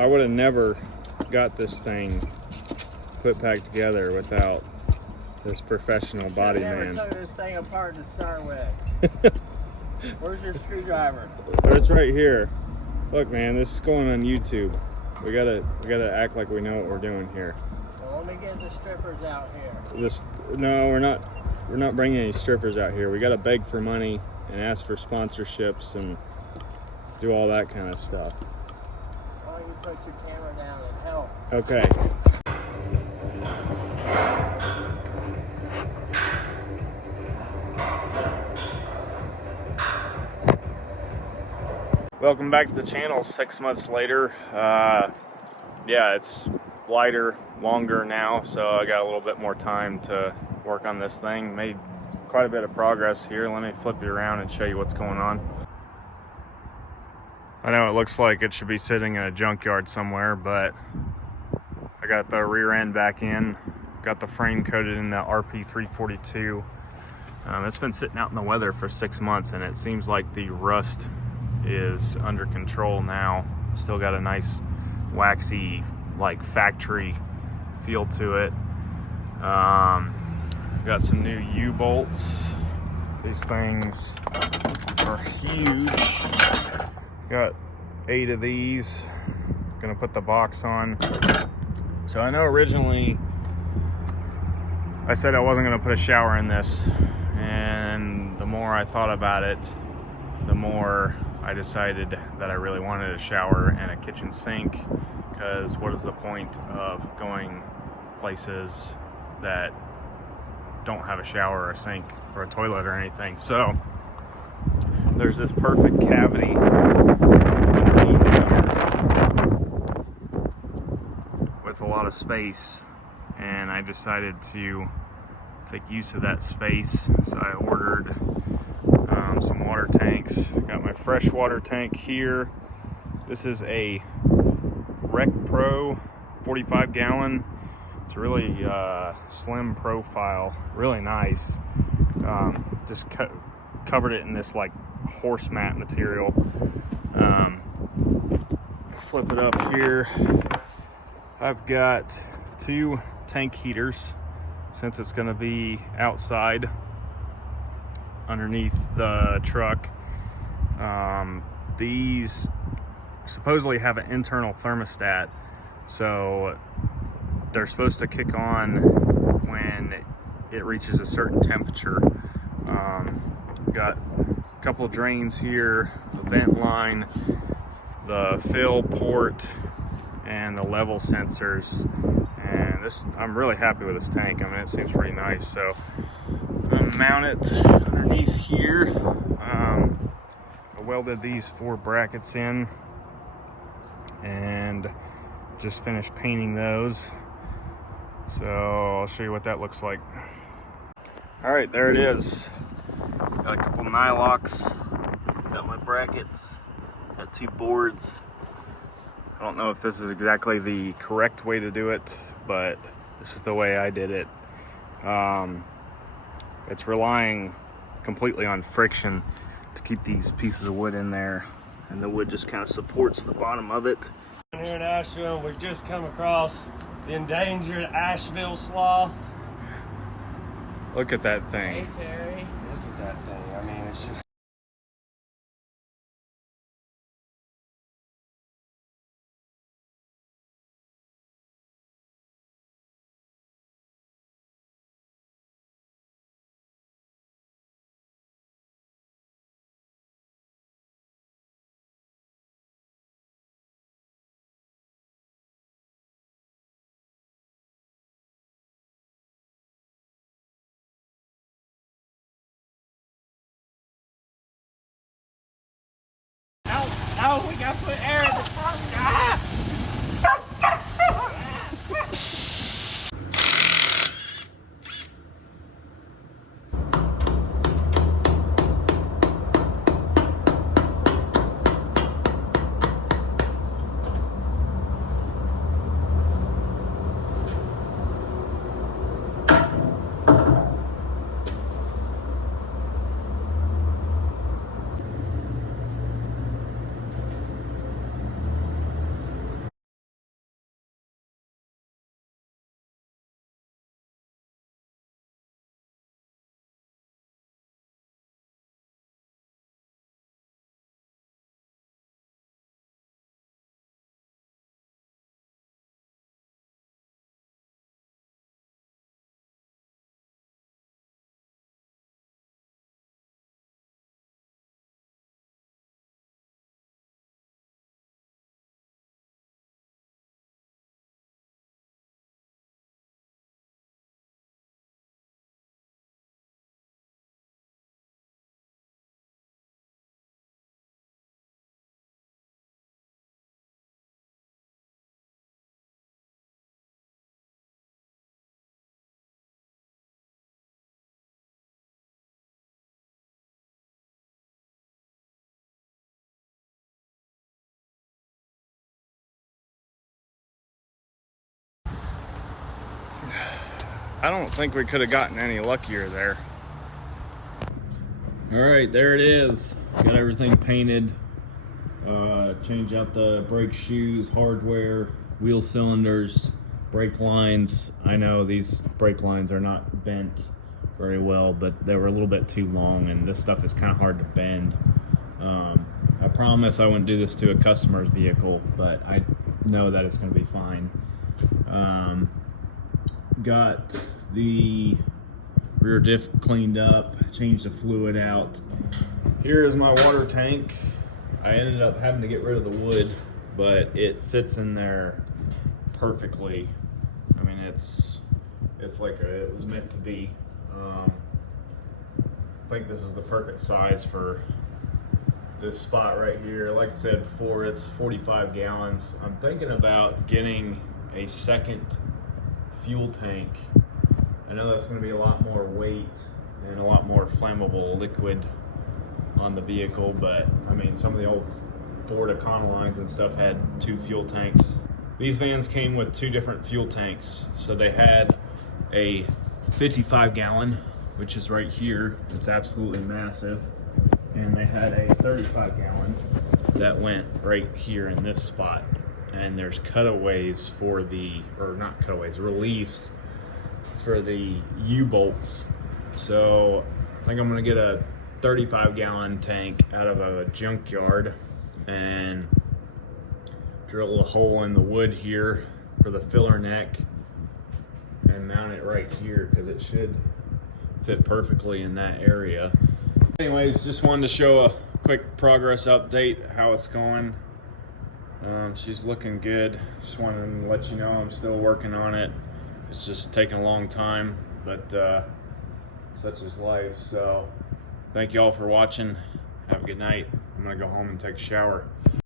I would have never got this thing put back together without this professional body man. Never took this thing apart to start with. Where's your screwdriver? But it's right here. Look, man, this is going on YouTube. We gotta act like we know what we're doing here. Well, let me get the strippers out here. No, we're not bringing any strippers out here. We gotta beg for money and ask for sponsorships and do all that kind of stuff. Why don't you put your camera down and help? Okay. Welcome back to the channel 6 months later. Yeah, it's wider, longer now, so I got a little bit more time to work on this thing. Made quite a bit of progress here. Let me flip you around and show you what's going on. I know it looks like it should be sitting in a junkyard somewhere, but I got the rear end back in, got the frame coated in the RP342. It's been sitting out in the weather for 6 months, and it seems like the rust is under control now. Still got a nice waxy, like factory feel to it. Got some new U-bolts. These things are huge. Got 8 of these. Gonna put the box on. So I know originally I said I wasn't gonna put a shower in this, and the more I thought about it, the more I decided that I really wanted a shower and a kitchen sink, because what is the point of going places that don't have a shower or a sink or a toilet or anything? So there's this perfect cavity underneath here with a lot of space, and I decided to take use of that space. So I ordered some water tanks. Got my fresh water tank here. This is a Rec Pro 45 gallon. It's a really slim profile, really nice. Just covered it in this like horse mat material. Flip it up here. I've got 2 tank heaters, since it's going to be outside underneath the truck. These supposedly have an internal thermostat, so they're supposed to kick on when it reaches a certain temperature. Got a couple of drains here, a vent line, the fill port, and the level sensors. And this, I'm really happy with this tank. I mean, it seems pretty nice. So I'm gonna mount it underneath here. I welded these 4 brackets in and just finished painting those. So I'll show you what that looks like. All right, there it is. Got a couple nylocks, got my brackets, got 2 boards. I don't know if this is exactly the correct way to do it, but this is the way I did it. It's relying completely on friction to keep these pieces of wood in there, and the wood just kind of supports the bottom of it. Here in Asheville, we've just come across the endangered Asheville sloth. Look at that thing. Hey Terry, look at that thing. I mean, it's just Ow, we gotta put air in the front. Ah! I don't think we could have gotten any luckier there. All right, there it is. Got everything painted. Change out the brake shoes, hardware, wheel cylinders, brake lines. I know these brake lines are not bent very well, but they were a little bit too long, and this stuff is kind of hard to bend. I promise I wouldn't do this to a customer's vehicle, but I know that it's going to be fine. Got the rear diff cleaned up, changed the fluid out. Here is my water tank. I ended up having to get rid of the wood, but it fits in there perfectly. I mean, it's like it was meant to be. I think this is the perfect size for this spot right here. Like I said before, it's 45 gallons. I'm thinking about getting a second fuel tank. I know that's going to be a lot more weight and a lot more flammable liquid on the vehicle, but I mean, some of the old Ford Econolines and stuff had 2 fuel tanks. These vans came with 2 different fuel tanks. So they had a 55 gallon, which is right here. It's absolutely massive. And they had a 35 gallon that went right here in this spot. And there's cutaways for the, or not cutaways, reliefs for the U-bolts. So I think I'm gonna get a 35 gallon tank out of a junkyard and drill a hole in the wood here for the filler neck and mount it right here because it should fit perfectly in that area. Anyways, just wanted to show a quick progress update, how it's going. She's looking good. Just wanted to let you know I'm still working on it. It's just taking a long time, but such is life. So thank you all for watching. Have a good night. I'm gonna go home and take a shower.